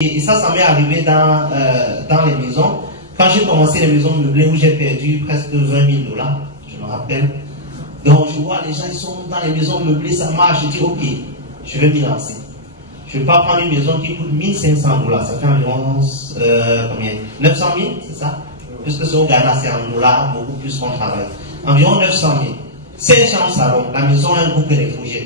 Et ça m'est arrivé dans les maisons. Quand j'ai commencé les maisons meublées où j'ai perdu presque 20 000 $, je me rappelle. Donc je vois les gens, ils sont dans les maisons meublées, ça marche. Je dis ok, je vais m'y lancer. Je ne vais pas prendre une maison qui coûte 1 500 $. Ça fait environ combien 900 000, c'est ça? Puisque c'est au Ghana, c'est en dollars, beaucoup plus qu'on travaille. Environ 900 000. 5 chambres salon, la maison a un groupe électrogène.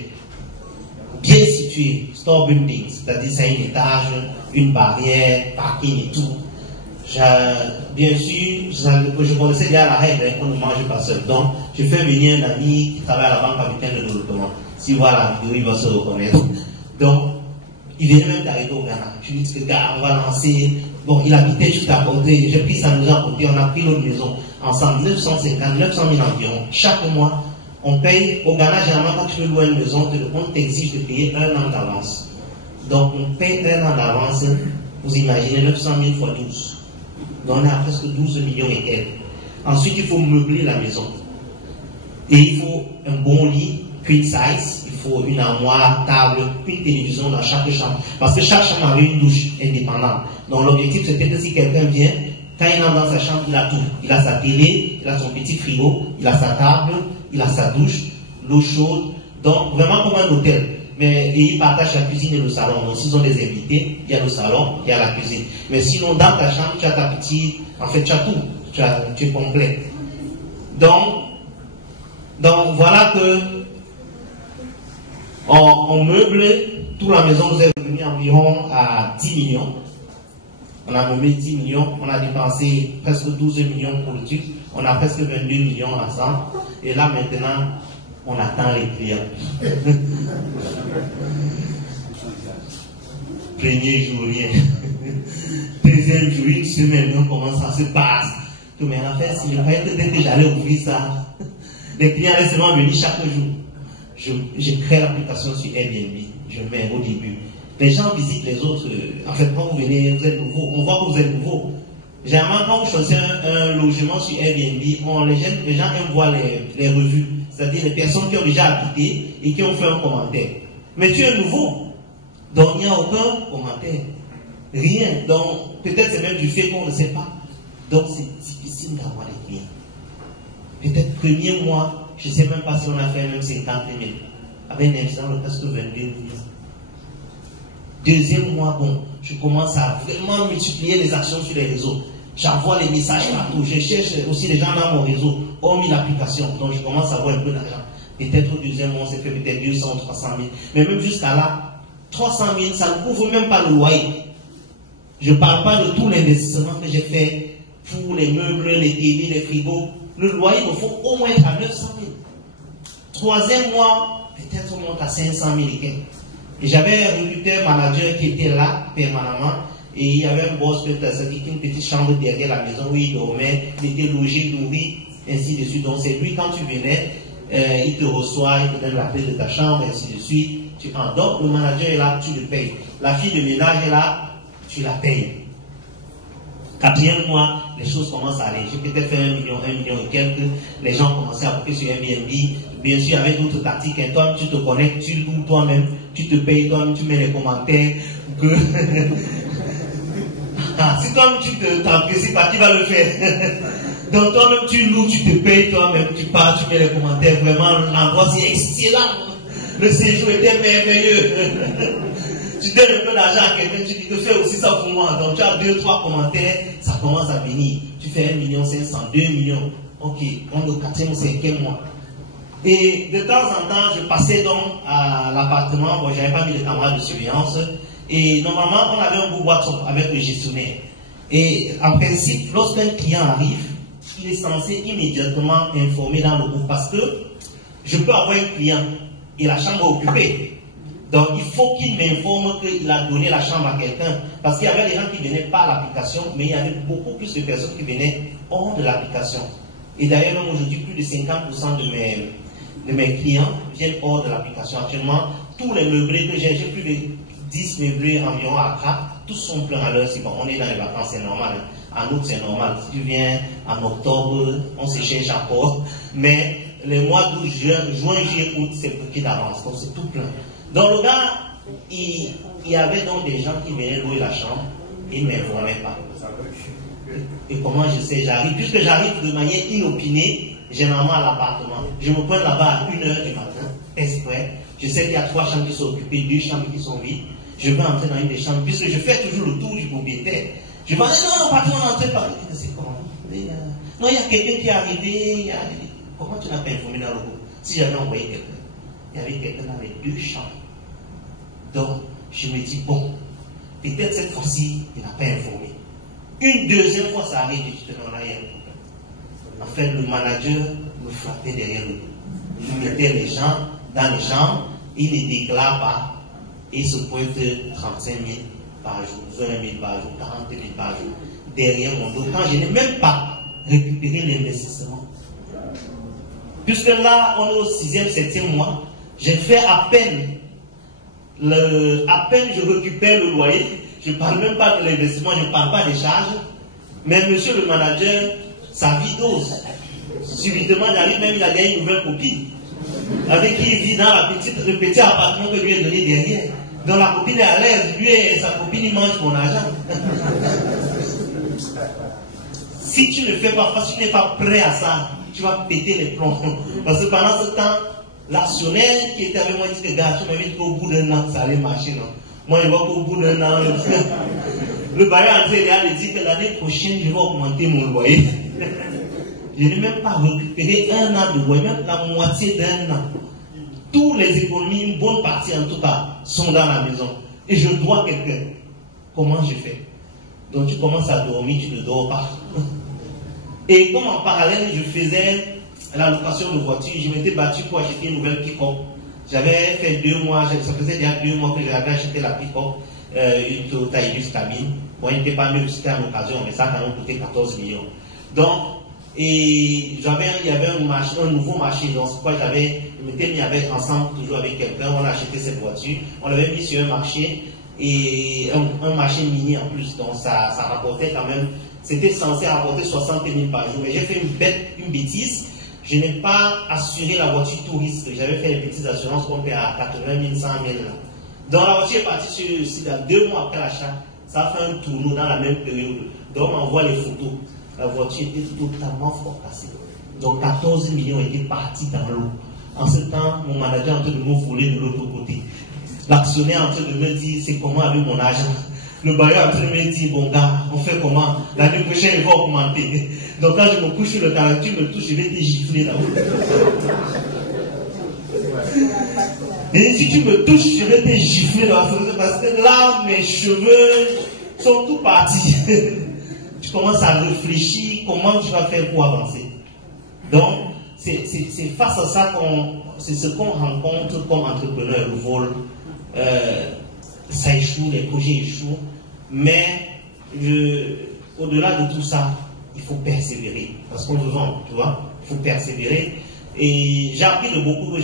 Bien situé, store building, c'est-à-dire c'est un étage, une barrière, parking et tout. Bien sûr, je connaissais bien la règle, qu'on ne mange pas seul. Donc, je fais venir un ami qui travaille à la banque américaine de développement. Si voilà la vidéo, il va se reconnaître. Donc, il venait même d'arriver au Ghana. Je lui dis que gars, on va lancer. Bon, il habitait juste à côté. J'ai pris sa maison à côté. On a pris notre maison ensemble. 950, 900 000 environ. Chaque mois, on paye. Au Ghana, généralement, quand tu veux louer une maison, on t'exige de payer 1 an d'avance. Donc, on paye 1 an d'avance. Vous imaginez 900 000 fois 12. Donc, on est à presque 12 millions et quelques. Ensuite, il faut meubler la maison. Et il faut un bon lit, queen size. Il faut une armoire, table, une télévision dans chaque chambre. Parce que chaque chambre avait une douche indépendante. Donc, l'objectif, c'était que si quelqu'un vient, quand il entre dans sa chambre, il a tout. Il a sa télé, il a son petit frigo, il a sa table, il a sa douche, l'eau chaude. Donc, vraiment comme un hôtel. Mais il partage la cuisine et le salon. Donc, s'ils ont des invités, il y a le salon, il y a la cuisine. Mais sinon, dans ta chambre, tu as ta petite... En fait, tu as tout. Tu es complet. Donc voilà que on meuble toute la maison. Nous est revenu environ à 10 millions. On a meublé 10 millions. On a dépensé presque 12 millions pour le truc. On a presque 22 millions ensemble. Et là, maintenant, on attend les clients. Premier jour, rien. Deuxième jour, une semaine, comment ça se passe. Tout mais en fait, si je croyais que dès que j'allais ouvrir ça, les clients allaient seulement venir chaque jour. Je crée l'application sur Airbnb. Je mets au début. Les gens visitent les autres. En fait, quand vous venez, vous êtes nouveau. On voit que vous êtes nouveau. Généralement, quand vous choisissez un logement sur Airbnb, les gens aiment voir les revues. C'est-à-dire les personnes qui ont déjà habité et qui ont fait un commentaire. Mais tu es nouveau. Donc, il n'y a aucun commentaire. Rien. Donc, peut-être c'est même du fait qu'on ne sait pas. Donc, c'est difficile d'avoir des clients. Peut-être premier mois, je ne sais même pas si on a fait même 50 000. Avec un investissement de presque 22 millions. Deuxième mois, bon, je commence à vraiment multiplier les actions sur les réseaux. J'envoie les messages partout. Je cherche aussi les gens dans mon réseau, hormis l'application. Donc, je commence à avoir un peu d'argent. Peut-être au deuxième mois, on s'est fait peut-être 200 ou 300 000. Mais même jusqu'à là, 300 000, ça ne couvre même pas le loyer. Je ne parle pas de tout l'investissement que j'ai fait pour les meubles, les télés, les frigos. Le loyer, il me faut au moins à 900 000. Troisième mois, peut-être on monte à 500 000 et quelques. Et j'avais un recruteur manager qui était là permanemment. Et il y avait un boss, c'est-à-dire une petite chambre derrière la maison où il dormait. Il était logé, nourri, ainsi de suite. Donc c'est lui, quand tu venais, il te reçoit, il te donne la clé de ta chambre, ainsi de suite. Tu en donc le manager est là, tu le payes. La fille de ménage est là, tu la payes. Quatrième mois, les choses commencent à aller. J'ai peut-être fait 1 million et quelques. Les gens commençaient à booker sur Airbnb. Bien sûr, avec d'autres tactiques. Et toi, tu te connectes, tu loues toi-même, tu te payes toi-même, tu mets les commentaires. Que... si toi-même tu t'apprécies pas, qui va le faire? Donc toi-même tu loues, tu te payes toi-même, tu pars, tu mets les commentaires. Vraiment, l'endroit c'est excellent. Le séjour était merveilleux. Tu donnes un peu d'argent à quelqu'un, tu dis que fais aussi ça pour moi. Donc tu as 2-3 commentaires, ça commence à venir. Tu fais 1 500 000, 2 millions. Ok, on est au 4e ou 5e mois. Et de temps en temps, je passais donc à l'appartement. Bon, j'avais pas mis de caméra de surveillance. Et normalement, on avait un groupe WhatsApp avec le gestionnaire. Et en principe, lorsqu'un client arrive, il est censé immédiatement informer dans le groupe. Parce que je peux avoir un client et la chambre est occupée. Donc, il faut qu'il m'informe qu'il a donné la chambre à quelqu'un. Parce qu'il y avait des gens qui venaient par l'application, mais il y avait beaucoup plus de personnes qui venaient hors de l'application. Et d'ailleurs, même aujourd'hui, plus de 50% de mes clients viennent hors de l'application. Actuellement, tous les meublés que j'ai plus de 10 meublés environ à Accra, tous sont pleins à l'heure. Bon, on est dans les vacances, c'est normal. En août, c'est normal. Si tu viens en octobre, on se cherche encore. Mais les mois d'août, juin, juillet, août, c'est petit d'avance. Donc, c'est tout plein. Donc, le gars, il y avait donc des gens qui venaient louer la chambre et ne m'informaient pas. Et comment je sais, j'arrive, puisque j'arrive de manière inopinée, généralement à l'appartement. Je me pointe là-bas à 1h du matin, exprès. Je sais qu'il y a 3 chambres qui sont occupées, 2 chambres qui sont vides. Je vais entrer dans une des chambres, puisque je fais toujours le tour du propriétaire. Je vais dire, non, patron, n'entrez pas. C'est comment? Non, il y a quelqu'un qui est arrivé. Comment tu n'as pas informé dans le groupe? Si j'avais envoyé quelqu'un, il y avait quelqu'un dans les 2 chambres. Donc, je me dis, bon, peut-être cette fois-ci, il n'a pas informé. Une deuxième fois, ça arrive, et je te donne rien. En fait, le manager me frappait derrière le dos. Il mettait les gens dans les chambres, il les déclare pas, et il se pointe 35 000 par jour, 20 000 par jour, 40 000 par jour, derrière mon dos, quand je n'ai même pas récupéré l'investissement. Puisque là, on est au 6e, 7e mois, j'ai fait à peine je récupère le loyer, je ne parle même pas de l'investissement, je ne parle pas des charges, mais monsieur le manager, sa vie dose. Subitement, j'arrive même, il a gagné une nouvelle copine, avec qui il vit dans le petit appartement que lui ai donné derrière. Donc la copine est à l'aise, lui et sa copine, ils mangent mon argent. Si tu ne fais pas, si tu n'es pas prêt à ça, tu vas péter les plombs. Parce que pendant ce temps, l'actionnaire qui était avec moi dit que gars, tu m'avais dit qu'au bout d'un an, ça allait marcher, non? Moi, je vois qu'au bout d'un an, le bailleur entré a dit que l'année prochaine, je vais augmenter mon loyer. Je n'ai même pas récupéré 1 an de loyer, même la moitié d'1 an. Toutes les économies, une bonne partie en tout cas, sont dans la maison. Et je dois quelqu'un. Comment je fais? Donc tu commences à dormir, tu ne dors pas. Et comme en parallèle, je faisais la location de voiture, je m'étais battu pour acheter une nouvelle pick-up. J'avais fait 2 mois, ça faisait déjà 2 mois que j'avais acheté la pick-up, une Toyota Hilux cabine. Bon, il n'était pas mieux, c'était en occasion, mais ça a quand même coûté 14 millions. Donc, et il y avait un nouveau marché, donc c'est pourquoi je m'étais mis ensemble, toujours avec quelqu'un, on a acheté cette voiture, on l'avait mis sur un marché, et un marché mini en plus, donc ça rapportait quand même, c'était censé rapporter 60 000 par jour, mais j'ai fait une bêtise, je n'ai pas assuré la voiture touriste, j'avais fait une petite assurance qu'on paie à 80 000, 100 000 là. Donc la voiture est partie sur le site, 2 mois après l'achat, ça a fait un tournoi dans la même période, donc on envoie les photos. La voiture était totalement fracassée. Donc 14 millions étaient partis dans l'eau. En ce temps, mon manager est en train de me voler de l'autre côté. L'actionnaire est en train de me dire c'est comment avec mon argent. Le bailleur est en train de me dire bon gars, on fait comment? L'année prochaine il va augmenter. Donc quand je me couche sur le canapé, tu me touches, je vais te gifler là-haut. Et si tu me touches, je vais te gifler là-haut. Parce que là, mes cheveux sont tout partis. Tu commences à réfléchir comment tu vas faire pour avancer. Donc, c'est face à ça c'est ce qu'on rencontre comme entrepreneur. Le vol, ça échoue, les projets échouent, mais au-delà de tout ça, il faut persévérer. Parce qu'on veut vendre, tu vois, il faut persévérer. Et j'ai appris de beaucoup,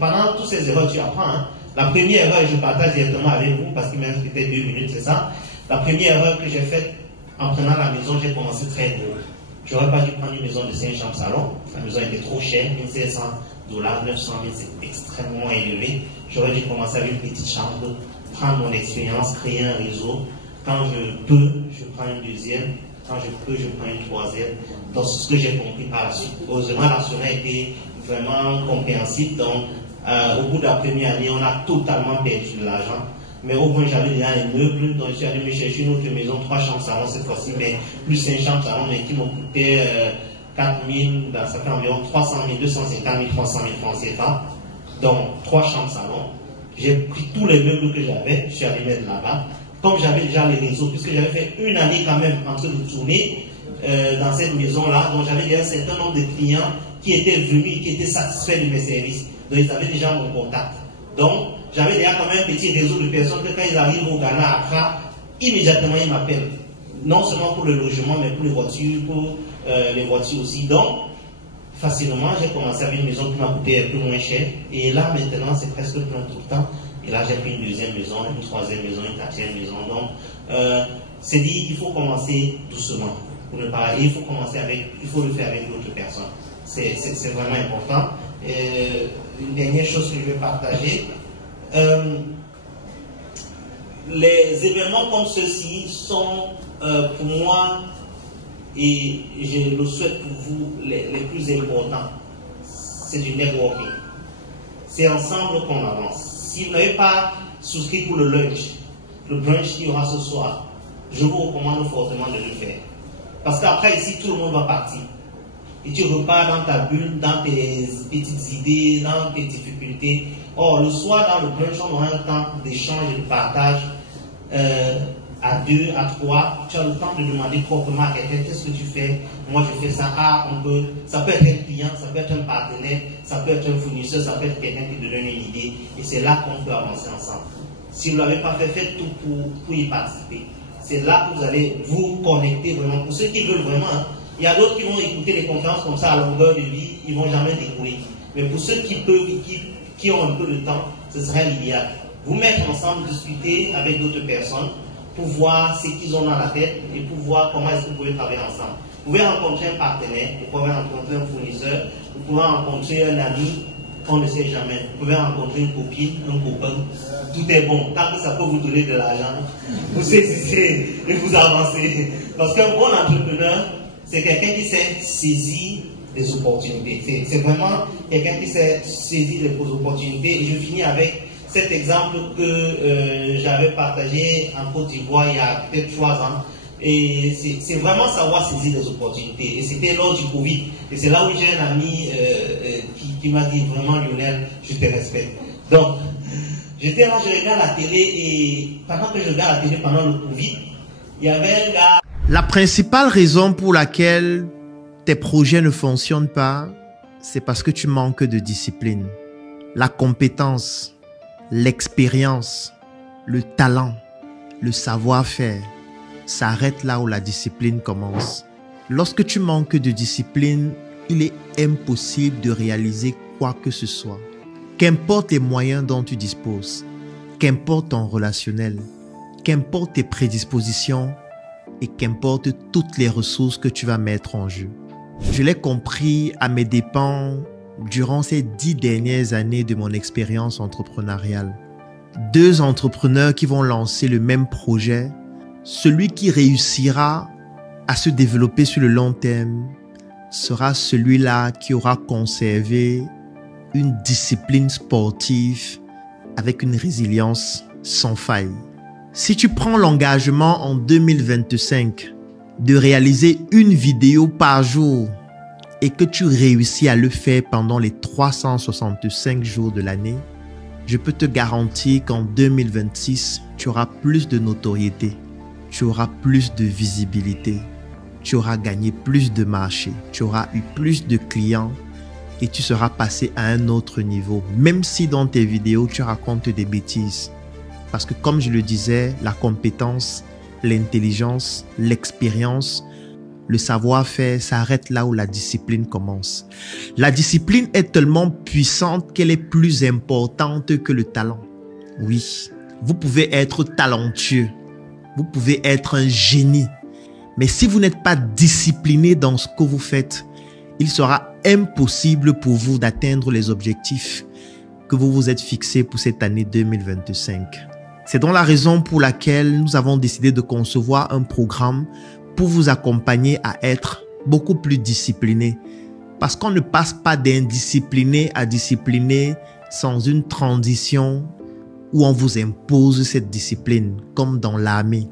pendant toutes ces erreurs, tu apprends. Hein. La première erreur, je partage directement avec vous, parce qu'il m'a resté 2 minutes, c'est ça. La première erreur que j'ai faite, en prenant la maison, j'ai commencé très tôt. Je n'aurais pas dû prendre une maison de 5 chambres salon. La maison était trop chère, $1 500, 900 000, c'est extrêmement élevé. J'aurais dû commencer avec une petite chambre, prendre mon expérience, créer un réseau. Quand je peux, je prends une deuxième. Quand je peux, je prends une troisième. Donc, c'est ce que j'ai compris par la suite. Heureusement, l'actionnaire était vraiment compréhensible. Donc, au bout de la première année, on a totalement perdu de l'argent. Mais au moins, j'avais déjà les meubles, donc je suis allé me chercher une autre maison, 3 chambres salon cette fois-ci, mais plus 5 chambres salon, mais qui m'ont coûté 4 000, ça fait environ 300 000, 250 000, 300 000 francs CFA. Donc, 3 chambres salon. J'ai pris tous les meubles que j'avais, je suis allé mettre là-bas. Comme j'avais déjà les réseaux, puisque j'avais fait 1 année quand même en train de tourner dans cette maison-là, donc j'avais déjà un certain nombre de clients qui étaient venus, qui étaient satisfaits de mes services. Donc, ils avaient déjà mon contact. Donc, j'avais déjà quand même un petit réseau de personnes que quand ils arrivent au Ghana, à Accra, immédiatement ils m'appellent. Non seulement pour le logement, mais pour les voitures aussi. Donc, facilement, j'ai commencé avec une maison qui m'a coûté un peu moins cher. Et là, maintenant, c'est presque plein tout le temps. Et là, j'ai pris une deuxième maison, une troisième maison, une quatrième maison. Donc, c'est dit, il faut commencer doucement. Pour ne pas, il faut commencer il faut le faire avec d'autres personnes. C'est vraiment important. Une dernière chose que je vais partager. les événements comme ceux-ci sont pour moi, et je le souhaite pour vous, les plus importants. C'est du networking. C'est ensemble qu'on avance. Si vous n'avez pas souscrit pour le brunch qu'il y aura ce soir, je vous recommande fortement de le faire. Parce qu'après ici, tout le monde va partir. Et tu repars dans ta bulle, dans tes petites idées, dans tes difficultés. Or, le soir, dans le brunch, on aura un temps d'échange et de partage à 2, à 3. Tu as le temps de demander proprement à quelqu'un, qu'est-ce que tu fais? Moi, je fais ça. Ah, ça peut être un client, ça peut être un partenaire, ça peut être un fournisseur, ça peut être quelqu'un qui te donne une idée. Et c'est là qu'on peut avancer ensemble. Si vous ne l'avez pas fait, faites tout pour y participer. C'est là que vous allez vous connecter vraiment. Pour ceux qui veulent vraiment, hein, il y a d'autres qui vont écouter les conférences comme ça à longueur de vie, ils ne vont jamais découvrir. Mais pour ceux qui peuvent, qui ont un peu de temps, ce serait l'idéal. Vous mettre ensemble, discuter avec d'autres personnes pour voir ce qu'ils ont dans la tête et pour voir comment est-ce que vous pouvez travailler ensemble. Vous pouvez rencontrer un partenaire, vous pouvez rencontrer un fournisseur, vous pouvez rencontrer un ami, on ne sait jamais. Vous pouvez rencontrer une copine, un copain, tout est bon. Tant que ça peut vous donner de l'argent, vous saisissez et vous avancez. Parce qu'un bon entrepreneur, c'est quelqu'un qui sait saisir des opportunités. C'est vraiment quelqu'un qui sait saisir des opportunités. Et je finis avec cet exemple que j'avais partagé en Côte d'Ivoire il y a peut-être 3 ans. Et c'est vraiment savoir saisir des opportunités. Et c'était lors du Covid. Et c'est là où j'ai un ami qui m'a dit vraiment, Lionel, je te respecte. Donc, j'étais là, je regarde la télé et pendant que je regarde la télé pendant le Covid, il y avait un gars. La principale raison pour laquelle tes projets ne fonctionnent pas, c'est parce que tu manques de discipline. La compétence, l'expérience, le talent, le savoir-faire s'arrête là où la discipline commence. Lorsque tu manques de discipline, il est impossible de réaliser quoi que ce soit. Qu'importe les moyens dont tu disposes, qu'importe ton relationnel, qu'importe tes prédispositions et qu'importe toutes les ressources que tu vas mettre en jeu. Je l'ai compris à mes dépens durant ces 10 dernières années de mon expérience entrepreneuriale. 2 entrepreneurs qui vont lancer le même projet, celui qui réussira à se développer sur le long terme sera celui-là qui aura conservé une discipline sportive avec une résilience sans faille. Si tu prends l'engagement en 2025 de réaliser une vidéo par jour et que tu réussis à le faire pendant les 365 jours de l'année, je peux te garantir qu'en 2026, tu auras plus de notoriété, tu auras plus de visibilité, tu auras gagné plus de marchés, tu auras eu plus de clients et tu seras passé à un autre niveau, même si dans tes vidéos, tu racontes des bêtises. Parce que comme je le disais, la compétence, l'intelligence, l'expérience, le savoir-faire s'arrête là où la discipline commence. La discipline est tellement puissante qu'elle est plus importante que le talent. Oui, vous pouvez être talentueux, vous pouvez être un génie, mais si vous n'êtes pas discipliné dans ce que vous faites, il sera impossible pour vous d'atteindre les objectifs que vous vous êtes fixés pour cette année 2025. C'est donc la raison pour laquelle nous avons décidé de concevoir un programme pour vous accompagner à être beaucoup plus discipliné. Parce qu'on ne passe pas d'indiscipliné à discipliné sans une transition où on vous impose cette discipline, comme dans l'armée.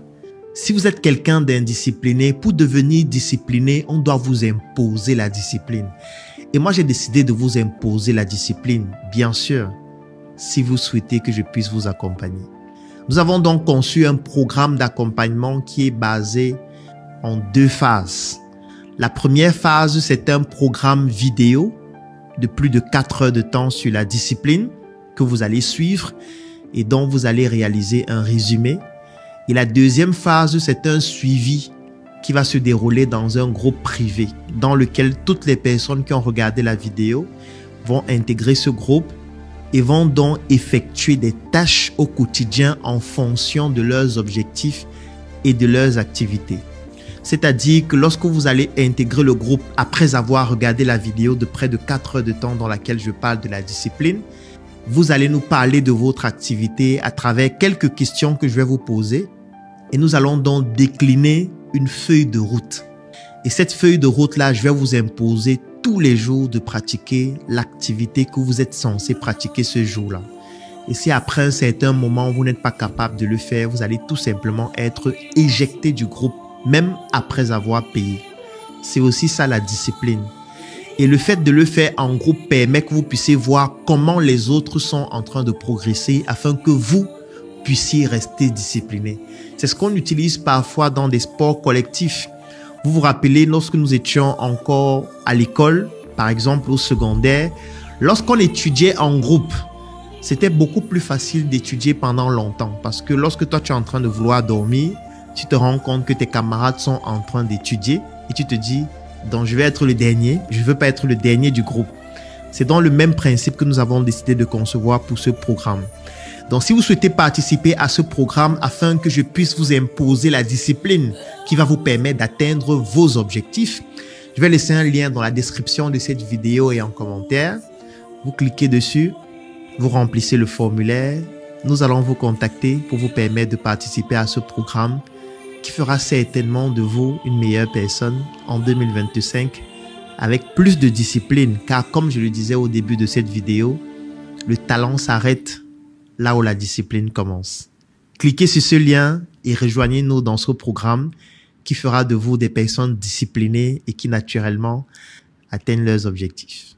Si vous êtes quelqu'un d'indiscipliné, pour devenir discipliné, on doit vous imposer la discipline. Et moi, j'ai décidé de vous imposer la discipline, bien sûr, si vous souhaitez que je puisse vous accompagner. Nous avons donc conçu un programme d'accompagnement qui est basé en 2 phases. La première phase, c'est un programme vidéo de plus de 4 heures de temps sur la discipline que vous allez suivre et dont vous allez réaliser un résumé. Et la deuxième phase, c'est un suivi qui va se dérouler dans un groupe privé dans lequel toutes les personnes qui ont regardé la vidéo vont intégrer ce groupe et vont donc effectuer des tâches au quotidien en fonction de leurs objectifs et de leurs activités. C'est-à-dire que lorsque vous allez intégrer le groupe après avoir regardé la vidéo de près de 4 heures de temps dans laquelle je parle de la discipline, vous allez nous parler de votre activité à travers quelques questions que je vais vous poser. Et nous allons donc décliner une feuille de route. Et cette feuille de route-là, je vais vous imposer tous les jours de pratiquer l'activité que vous êtes censé pratiquer ce jour-là. Et si après un certain moment, vous n'êtes pas capable de le faire, vous allez tout simplement être éjecté du groupe, même après avoir payé. C'est aussi ça la discipline. Et le fait de le faire en groupe permet que vous puissiez voir comment les autres sont en train de progresser afin que vous puissiez rester discipliné. C'est ce qu'on utilise parfois dans des sports collectifs. Vous vous rappelez, lorsque nous étions encore à l'école, par exemple au secondaire, lorsqu'on étudiait en groupe, c'était beaucoup plus facile d'étudier pendant longtemps parce que lorsque toi tu es en train de vouloir dormir, tu te rends compte que tes camarades sont en train d'étudier et tu te dis, donc je vais être le dernier, je ne veux pas être le dernier du groupe. C'est dans le même principe que nous avons décidé de concevoir pour ce programme. Donc si vous souhaitez participer à ce programme afin que je puisse vous imposer la discipline qui va vous permettre d'atteindre vos objectifs, je vais laisser un lien dans la description de cette vidéo et en commentaire. Vous cliquez dessus, vous remplissez le formulaire. Nous allons vous contacter pour vous permettre de participer à ce programme qui fera certainement de vous une meilleure personne en 2025 avec plus de discipline. Car comme je le disais au début de cette vidéo, le talent s'arrête là où la discipline commence. Cliquez sur ce lien et rejoignez-nous dans ce programme qui fera de vous des personnes disciplinées et qui naturellement atteignent leurs objectifs.